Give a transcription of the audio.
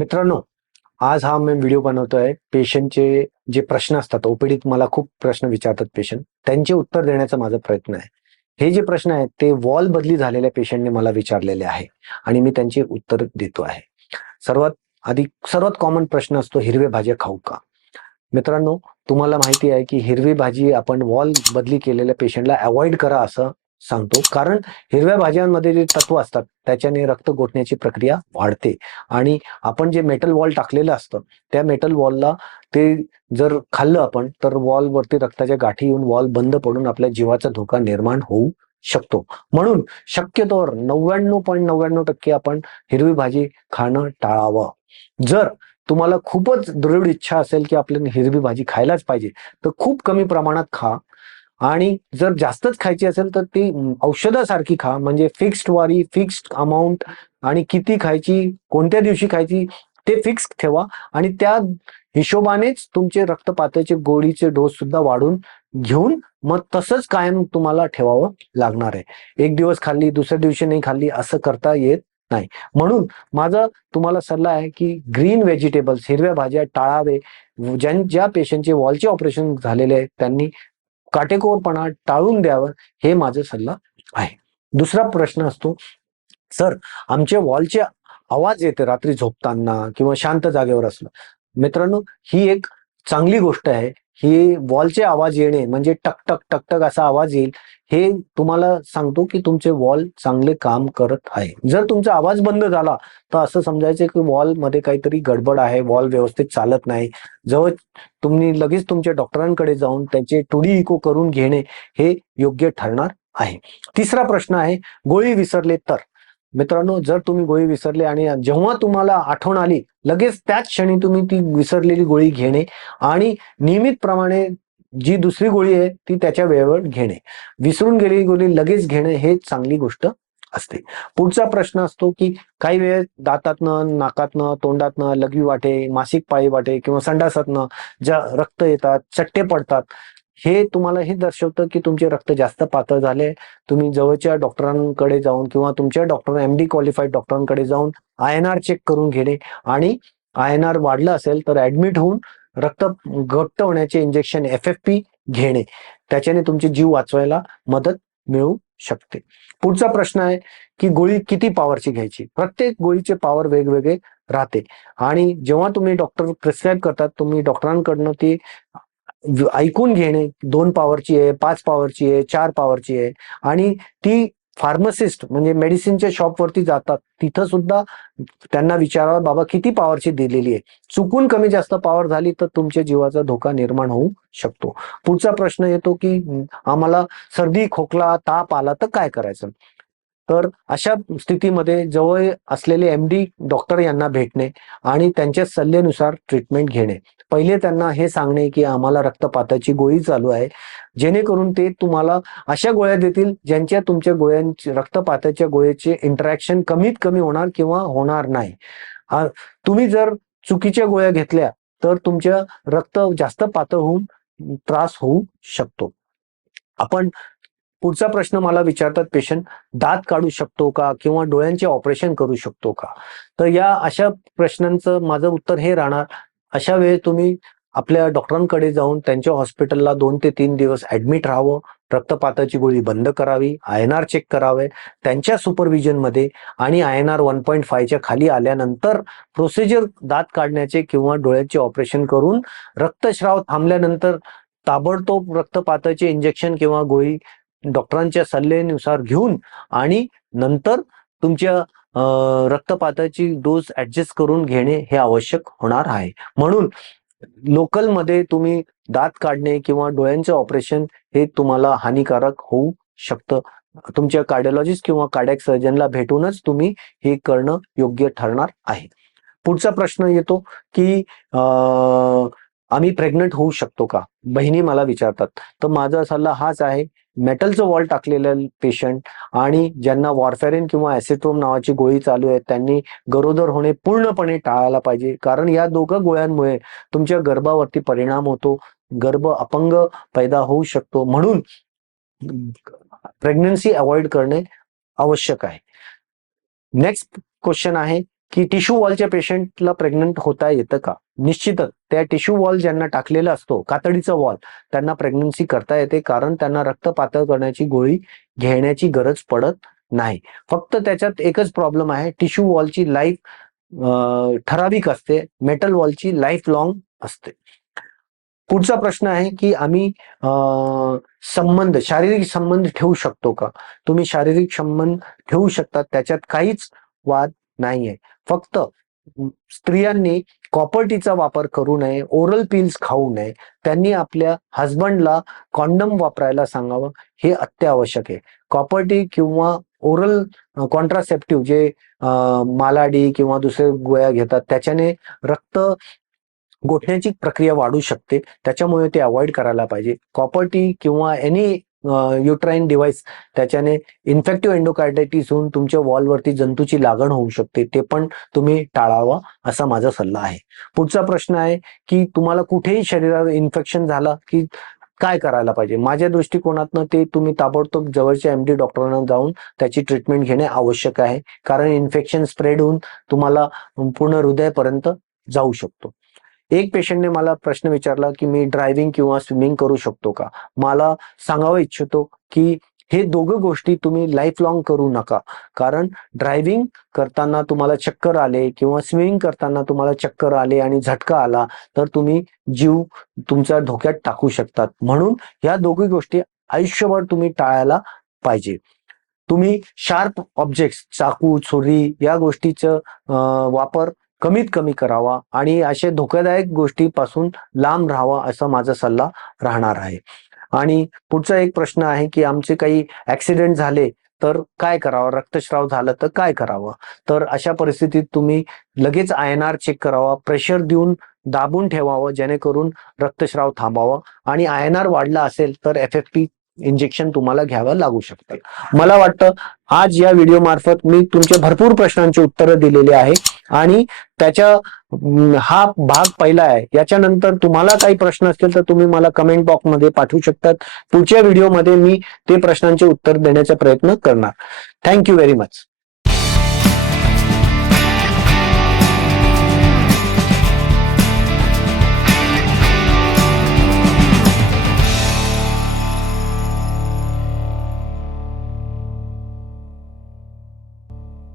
मित्रांनो, आज हा मी व्हिडिओ बनवतोय. पेशंटचे जे प्रश्न असतात, ओपीडीत मला खूप प्रश्न विचारतात पेशंट, त्यांचे उत्तर देण्याचा माझा प्रयत्न आहे. हे जे प्रश्न आहेत ते वॉल बदली झालेल्या पेशंटने मला विचारलेले आहे आणि मी त्यांची उत्तर देतो आहे. सर्वात सर्वात कॉमन प्रश्न असतो, हिरव्या भाज्या खाऊ का? मित्रांनो, तुम्हाला माहिती आहे की हिरवी भाजी आपण वॉल बदली केलेल्या पेशंटला अव्हॉइड करा असं सांगतो. कारण हिरव्या भाज्यांमध्ये जे तत्व असतात त्याच्याने रक्त गोठण्याची प्रक्रिया वाढते आणि आपण जे मेटल वॉल टाकलेलं असतं त्या मेटल वॉलला ते जर खाल्लं आपण तर वॉलवरती रक्ताच्या गाठी येऊन वॉल बंद पडून आपल्या जीवाचा धोका निर्माण होऊ शकतो. म्हणून शक्यतोवर 99.99% आपण हिरवी भाजी खाणं टाळावं. जर तुम्हाला खूपच दृढ इच्छा असेल की आपल्याला हिरवी भाजी खायलाच पाहिजे, तर खूप कमी प्रमाणात खा. आणि जर जास्तच खायची असेल तर ती औषधासारखी खा. म्हणजे फिक्स्ड वारी, फिक्स्ड अमाउंट आणि किती खायची, कोणत्या दिवशी खायची ते फिक्स ठेवा आणि त्या हिशोबानेच तुमचे रक्तपाताचे गोळीचे डोस सुद्धा वाढून घेऊन मग तसंच कायम तुम्हाला ठेवावं लागणार आहे. एक दिवस खाल्ली, दुसऱ्या दिवशी नाही खाल्ली असं करता येत नाही. म्हणून माझा तुम्हाला सल्ला आहे की ग्रीन व्हेजिटेबल्स, हिरव्या भाज्या टाळावे. ज्या पेशंटचे वॉलचे ऑपरेशन झालेले आहे त्यांनी काटेकोरपणा टाळून द्यावं, हे माझा सल्ला आहे. दुसरा प्रश्न असतो, सर आमच्या वॉलचे आवाज येते रात्री झोपताना किंवा शांत जागेवर असलं. मित्रांनो, ही एक चांगली गोष्ट आहे. ही वॉलचे आवाज येणे म्हणजे टक टक टक टक असा आवाज येईल, हे तुम्हाला सांगतो की तुमचे वॉल चांगले काम करत आहे. जर तुमचा आवाज बंद झाला तर असं समजायचं की वॉल मध्ये काहीतरी गडबड आहे, वॉल व्यवस्थित चालत नाही. जवळ तुम्ही लगेच तुमच्या डॉक्टरांकडे जाऊन त्याचे 2D इको करून घेणे हे योग्य ठरणार आहे. तिसरा प्रश्न आहे, गोळी विसरले तर? मित्रांनो, जर तुम्ही गोळी विसरले आणि जेव्हा तुम्हाला आठवण आली लगेच त्याच क्षणी तुम्ही ती विसरलेली गोळी घेणे आणि नियमितप्रमाणे जी दुसरी गोळी आहे ती त्याच्या वेळेवर घेणे. विसरून गेलेली गोळी लगेच घेणे हे चांगली गोष्ट असते. पुढचा प्रश्न असतो की काही वेळेस दातातनं, नाकातनं, तोंडातनं लघवी वाटे, मासिक पाळी वाटे किंवा संडासातनं ज्या रक्त येतात, चट्टे पडतात, हे तुम्हाला हे दर्शवतं की तुमचे रक्त जास्त पातळ झाले. तुम्ही जवळच्या डॉक्टरांकडे जाऊन किंवा तुमच्या डॉक्टर एमडी क्वालिफाईड डॉक्टरांकडे जाऊन आयएनआर चेक करून घेणे आणि आयएनआर वाढलं असेल तर ऍडमिट होऊन रक्त घट्ट होण्याचे इंजेक्शन एफएफपी घेणे. त्याच्याने तुमचे जीव वाचवायला मदत मिळू शकते. पुढचा प्रश्न आहे की गोळी किती पॉवरची घ्यायची? प्रत्येक गोळीचे पॉवर वेगवेगळे राहते आणि जेव्हा तुम्ही डॉक्टर प्रिस्क्राईब करतात तुम्ही डॉक्टरांकडनं ती ऐकून घेणे. 2 पॉवरची आहे, 5 पॉवरची आहे, 4 पॉवरची आहे आणि ती फार्मासिस्ट म्हणजे मेडिसिनच्या शॉपवरती जातात. तिथं सुद्धा त्यांना विचारावं, बाबा किती पॉवरची दिलेली आहे. चुकून कमी जास्त पॉवर झाली तर तुमच्या जीवाचा धोका निर्माण होऊ शकतो. पुढचा प्रश्न येतो की आम्हाला सर्दी, खोकला, ताप आला तर काय करायचं? तर अशा स्थितीमध्ये जवळ असलेले एमडी डॉक्टर यांना भेटणे आणि त्यांच्या सल्ल्यानुसार ट्रीटमेंट घेणे. पहिले त्यांना हे सांगणे की आम्हाला रक्तपाताची गोळी चालू आहे, जेणेकरून ते तुम्हाला अशा गोळ्या देतील ज्यांच्या तुमच्या गोळ्यांची रक्तपाताच्या गोळ्याचे इंटरॅक्शन कमीत कमी होणार किंवा होणार नाही. तुम्ही जर चुकीच्या गोळ्या घेतल्या तर तुमच्या रक्त जास्त पातळ होऊन त्रास होऊ शकतो. आपण पुढचा प्रश्न मला विचारतात पेशंट, दात काढू शकतो का किंवा डोळ्यांचे ऑपरेशन करू शकतो का? तर या अशा प्रश्नांचं माझं उत्तर हे राहणार, अशा वेळी तुम्ही आपल्या डॉक्टरांकडे जाऊन त्यांच्या हॉस्पिटलला 2 ते 3 दिवस ऍडमिट राहावं, रक्तपाताची गोळी बंद करावी, आयएनआर चेक करावे त्यांच्या सुपरविजनमध्ये आणि आयएनआर 1.5 च्या खाली आल्यानंतर प्रोसिजर दात काढण्याचे किंवा डोळ्याचे ऑपरेशन करून रक्तस्राव थांबल्यानंतर ताबडतोब रक्तपाताचे इंजेक्शन किंवा गोळी डॉक्टरांच्या सल्ल्यानुसार घेऊन आणि नंतर तुमच्या रक्तपाताची डोस ऍडजस्ट करून घेणे हे आवश्यक होणार आहे. म्हणून लोकलमध्ये तुम्ही दात काढणे किंवा डोळ्यांचे ऑपरेशन हे तुम्हाला हानिकारक होऊ शकतं. तुमच्या कार्डिओलॉजिस्ट किंवा कार्डियाक सर्जनला भेटूनच तुम्ही हे करणं योग्य ठरणार आहे. पुढचा प्रश्न येतो की आम्ही प्रेग्नंट होऊ शकतो का? बहिणी मला विचारतात. तर माझा सल्ला हाच आहे, मेटलचं वॉल टाकलेलं पेशंट आणि ज्यांना वॉरफॅरिन किंवा ॲसिट्रोम नावाची गोळी चालू आहे त्यांनी गरोदर होणे पूर्णपणे टाळायला पाहिजे. कारण या दोघं गोळ्यांमुळे तुमच्या गर्भावरती परिणाम होतो. गर्भ अपंग पैदा होऊ शकतो. म्हणून प्रेग्नन्सी अवॉइड करणे आवश्यक आहे. नेक्स्ट क्वेश्चन आहे, की टिश्यू वॉलच्या पेशंटला प्रेग्नंट होता येतं का? निश्चितच त्या टिश्यू वॉल ज्यांना टाकलेला असतो, कातडीचा वॉल, त्यांना प्रेग्नन्सी करता येते, कारण त्यांना रक्त पातळ करण्याची गोळी घेण्याची गरज पडत नाही. फक्त त्याच्यात एकच प्रॉब्लेम आहे, टिश्यू वॉलची लाईफ ठराविक असते, मेटल वॉलची लाईफ लॉंग असते. पुढचा प्रश्न आहे की आम्ही शारीरिक संबंध ठेवू शकतो का? तुम्ही शारीरिक संबंध ठेवू शकता, त्याच्यात काहीच वाद नाहीये. फक्त स्त्रियांनी कॉपर्टीचा वापर करू नये, ओरल पिल्स खाऊ नये, त्यांनी आपल्या हस्बंडला कॉन्डम वापरायला सांगावं, हे अत्यावश्यक आहे. कॉपर्टी किंवा ओरल कॉन्ट्रासेप्टिव्ह जे मालाडी किंवा दुसरे गोळ्या घेतात, त्याच्याने रक्त गोठण्याची प्रक्रिया वाढू शकते, त्याच्यामुळे ते अवॉइड करायला पाहिजे. कॉपर्टी किंवा एनी युट्राईन डिव्हाइस, त्याच्याने इन्फेक्टिव्ह एंडोकार्डायटिस होऊन तुमच्या वॉलवरती जंतूची लागण होऊ शकते, ते पण तुम्ही टाळावा असा माझा सल्ला आहे. पुढचा प्रश्न आहे की तुम्हाला कुठेही शरीरावर इन्फेक्शन झालं की काय करायला पाहिजे? माझ्या दृष्टिकोनातनं ते तुम्ही ताबडतोब जवळच्या MD डॉक्टरांना जाऊन त्याची ट्रीटमेंट घेणे आवश्यक आहे, कारण इन्फेक्शन स्प्रेड होऊन तुम्हाला पूर्ण हृदयापर्यंत जाऊ शकतो. एक पेशंटने मला प्रश्न विचारला की मी ड्रायव्हिंग किंवा स्विमिंग करू शकतो का? मला सांगावं इच्छितो की हे दोघं गोष्टी तुम्ही लाईफ लॉंग करू नका, कारण ड्रायव्हिंग करताना तुम्हाला चक्कर आले किंवा स्विमिंग करताना तुम्हाला चक्कर आले आणि झटका आला तर तुम्ही जीव तुमचा धोक्यात टाकू शकतात. म्हणून या दोघी गोष्टी आयुष्यभर तुम्ही टाळायला पाहिजे. तुम्ही शार्प ऑब्जेक्ट्स, चाकू, छुरी या गोष्टीचा वापर कमीत कमी करावा आणि अशा धोकादायक गोष्टीपासून लांब राहावा असा माझा सल्ला राहणार आहे. आणि पुढचा एक प्रश्न आहे की आमचे काही ऍक्सिडेंट झाले तर काय करावं? रक्तस्राव झालं तर काय करावं? तर अशा परिस्थितीत तुम्ही लगेच INR चेक करावा, प्रेशर देऊन दाबून ठेवावं, जेणेकरून रक्तस्राव थांबावा. आणि INR वाढला असेल तर FFP इंजेक्शन तुम्हाला घ्यावं लागू शकतं. मला वाटतं आज या व्हिडिओ मार्फत मी तुमच्या भरपूर प्रश्नांची उत्तरं दिलेली आहे आणि त्याच्या हा भाग पहिला आहे. याच्यानंतर तुम्हाला काही प्रश्न असतील तर तुम्ही मला कमेंट बॉक्समध्ये पाठवू शकतात. पुढच्या व्हिडिओमध्ये मी ते प्रश्नांचे उत्तर देण्याचा प्रयत्न करणार. Thank you very much.